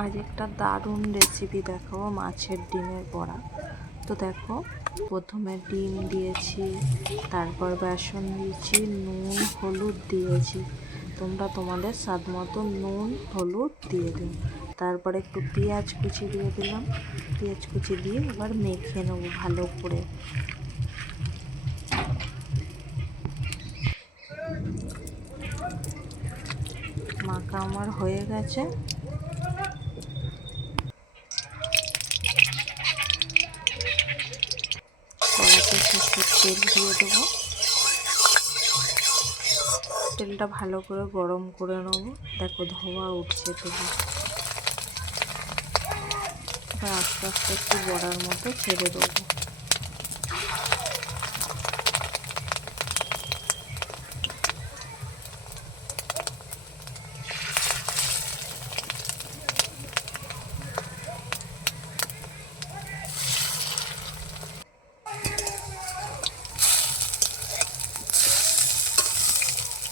আজ একটা দারুণ রেসিপি দেখাবো, মাছের ডিমের বড়া। তো দেখো, প্রথমে ডিম দিয়েছি, তারপর বেসন দিয়েছি, নুন হলুদ দিয়েছি। তোমরা তোমাদের স্বাদ মতো নুন হলুদ দিয়ে দিও। তারপরে একটু পেঁয়াজ কুচি দিয়ে দিলাম। পেঁয়াজ কুচি দিয়ে এবার মেখে নেবো ভালো করে। মাখা আমার হয়ে গেছে। কড়াতে একটু তেল দিয়ে দেবো। তেলটা ভালো করে গরম করে নেবো। দেখো ধোঁয়া উঠছে তেলে। এবার আস্তে আস্তে একটু বড়ার মতো ছেড়ে দেবো।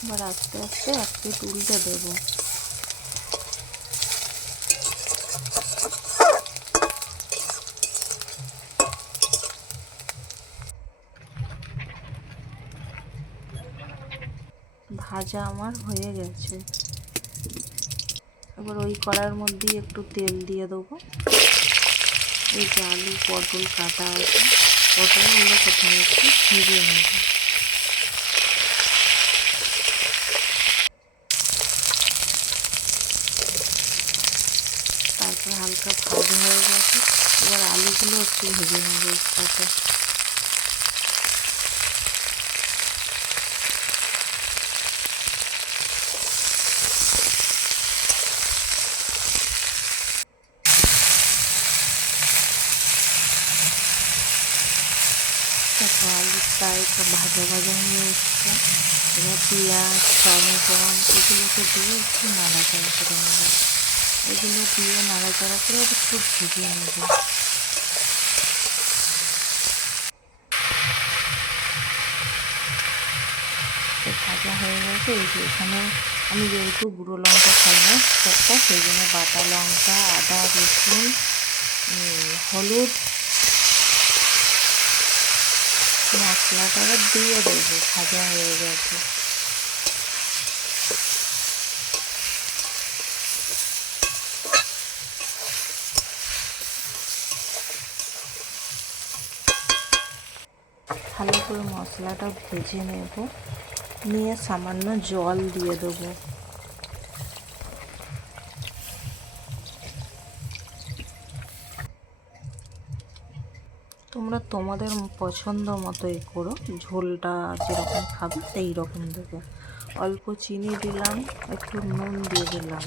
এবার আস্তে আস্তে একটু উল্টে দেবো। ভাজা আমার হয়ে গেছে। এবার ওই কড়ার মধ্যেই একটু তেল দিয়ে দেবো। এই যে আলু পটল কাটা আছে, পটলগুলো প্রথমে একটু ভেজে নেব। তারপর হালকা ভাজা হয়ে গেছে। এবার আলুগুলো একটু ভেজে নেব এর সাথে। দেখো আলুটা একটু ভাজা ভাজা হয়ে এসছে। এবার পেঁয়াজ টমেটম এগুলোকে দিয়ে একটু নাড়াচাড়া করে নেব। এগুলো দিয়ে নাড়াচাড়া করে একটু ভেজে নেব। ভাজা হয়ে গেছে। এই যে এখানে আমি যেহেতু গুঁড়ো লঙ্কা খাই না সবটা, সেই জন্য বাটা লঙ্কা, আদা, রসুন, হলুদ মশলাটা দিয়ে দেবো। ভাজা হয়ে গেছে। ভালো করে মশলাটা ভেজে নেব, নিয়ে সামান্য জল দিয়ে দেবো। তোমরা তোমাদের পছন্দ মতোই করো, ঝোলটা যেরকম খাবে সেই রকম দেবে। অল্প চিনি দিলাম, একটু নুন দিয়ে দিলাম।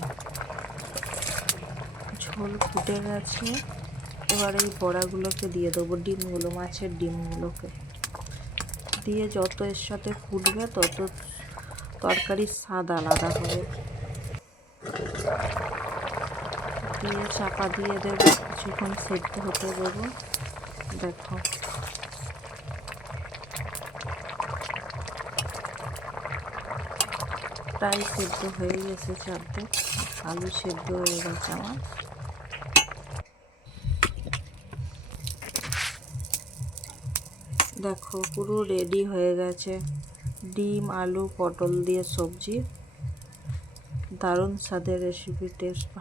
ঝোল ফুটে গেছে। এবার এই বড়াগুলোকে দিয়ে দেবো, ডিমগুলো, মাছের ডিমগুলোকে দিয়ে যত এর সাথে ফুটবে তত তরকারির স্বাদ আলাদা হবে। দিয়ে চাপা দিয়ে দেবো, কিছুক্ষণ সেদ্ধ হতে দেবো। দেখো প্রায় সেদ্ধ হয়ে গেছে, চারটে আলু সেদ্ধ হয়ে গেছে আমার। দেখো পুরো রেডি হয়ে গেছে ডিম আলু পটল দিয়ে সবজি। দারুণ স্বাদের রেসিপি, টেস্ট।